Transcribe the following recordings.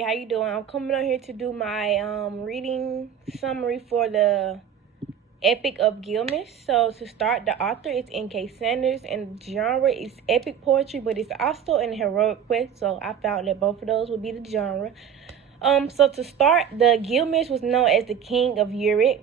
Hey, how you doing? I'm coming on here to do my reading summary for the Epic of Gilgamesh. So to start, the author is N.K. Sanders, and the genre is epic poetry, but it's also an heroic quest. So I found that both of those would be the genre. So to start, the Gilgamesh was known as the king of Uruk.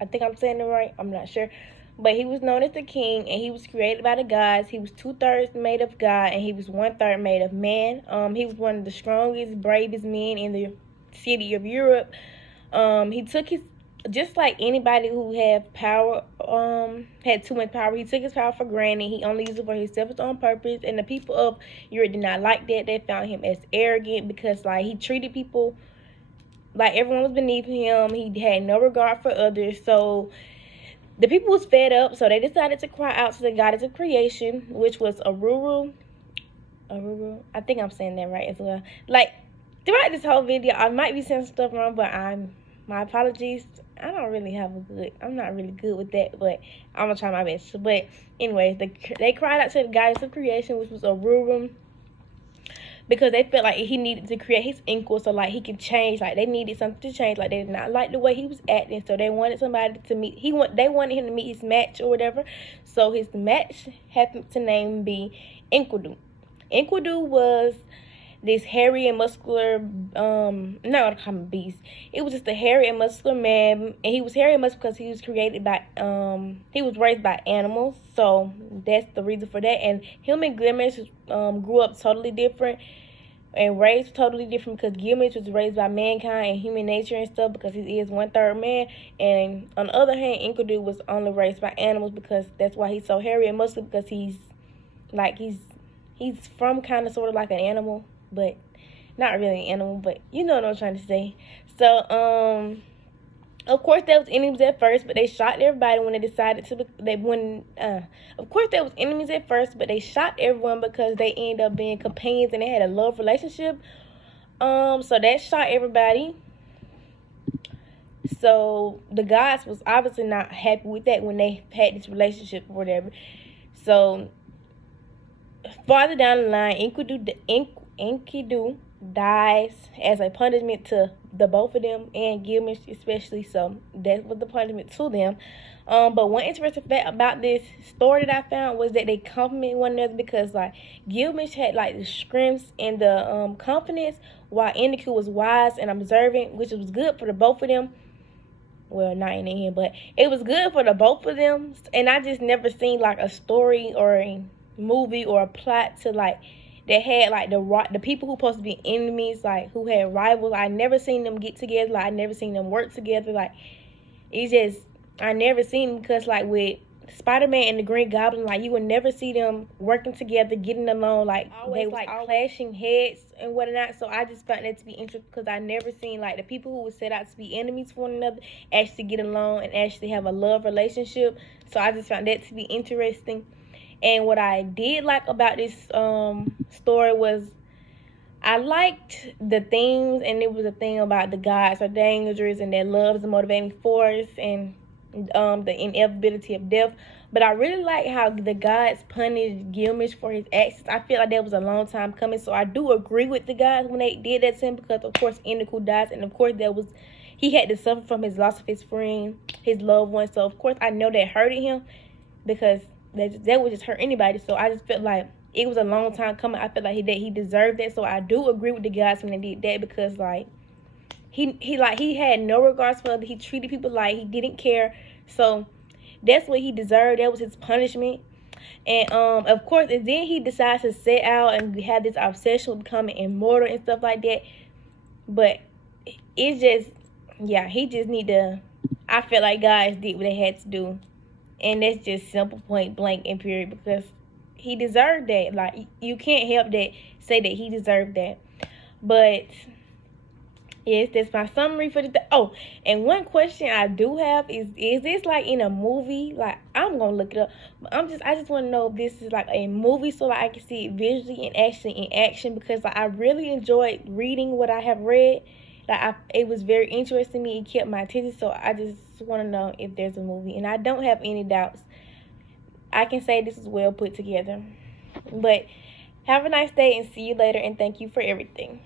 I think I'm saying it right. I'm not sure. But he was known as the king, and he was created by the gods. He was 2/3 made of God, and he was 1/3 made of man. He was one of the strongest, bravest men in the city of Europe. He took his, just like anybody who had power, had too much power, he took his power for granted. He only used it for himself on purpose, and the people of Europe did not like that. They found him as arrogant because, like, he treated people like everyone was beneath him. He had no regard for others. So the people was fed up, so they decided to cry out to the goddess of creation, which was Aruru. I think I'm saying that right as well. Like, throughout this whole video, I might be saying stuff wrong, but my apologies. I'm not really good with that, but I'm gonna try my best. But anyways, they cried out to the goddess of creation, which was Aruru, because they felt like he needed to create his equal, so like he could change. Like, they needed something to change. Like, they did not like the way he was acting, so they wanted somebody to meet. They wanted him to meet his match or whatever. So his match happened to name be Enkidu. Enkidu was this hairy and muscular, not a common beast. It was just a hairy and muscular man, and he was hairy and muscular because he was created by, he was raised by animals, so that's the reason for that. And him and Gilgamesh grew up totally different and raised totally different, because Gilgamesh was raised by mankind and human nature and stuff, because he is 1/3 man. And on the other hand, Enkidu was only raised by animals, because that's why he's so hairy and muscular, because he's from kind of sort of like an animal, but not really an animal, but you know what I'm trying to say. So of course there was enemies at first, but they shot everybody when they decided to. Of course there was enemies at first, but they shot everyone because they ended up being companions and they had a love relationship. So that shot everybody. So the gods was obviously not happy with that when they had this relationship or whatever. So farther down the line, Enkidu dies as a punishment to the both of them, and Gilgamesh especially. So that was the punishment to them. But one interesting fact about this story that I found was that they complement one another, because like Gilgamesh had like the strengths and the confidence, while Enkidu was wise and observant, which was good for the both of them. Well, not in the end, but it was good for the both of them. And I just never seen like a story or a movie or a plot to like that had like the people who supposed to be enemies, like who had rivals. I never seen them get together. Like, I never seen them work together. Like, it's just, I never seen them, because like with Spider-Man and the Green Goblin, like you would never see them working together, getting along. Like, they was like clashing heads and whatnot. So I just found that to be interesting, because I never seen like the people who were set out to be enemies for one another actually get along and actually have a love relationship. So I just found that to be interesting. And what I did like about this story was, I liked the themes, and it was a thing about the gods are dangerous and that love is a motivating force, and the inevitability of death. But I really like how the gods punished Gilgamesh for his actions. I feel like that was a long time coming, so I do agree with the gods when they did that to him, because of course Enkidu dies, and of course he had to suffer from his loss of his friend, his loved one. So of course I know that hurted him, because that would just hurt anybody. So I just felt like it was a long time coming. I felt like he deserved that. So I do agree with the guys when they did that, because like he had no regards for others. He treated people like he didn't care. So that's what he deserved. That was his punishment. And of course, and then he decides to set out and have this obsession with becoming immortal and stuff like that. But it's just, yeah, he just need to, I felt like guys did what they had to do. And that's just simple, point blank and period, because he deserved that. Like, you can't help that, say that he deserved that. But yes, that's my summary for the day. Oh, and one question I do have is this like in a movie? Like, I'm gonna look it up, but I just want to know if this is like a movie, so like I can see it visually and actually in action, because like, I really enjoyed reading what I have read. Like, it was very interesting to me. It kept my attention, so I just want to know if there's a movie, and I don't have any doubts. I can say this is well put together. But have a nice day, and see you later, and thank you for everything.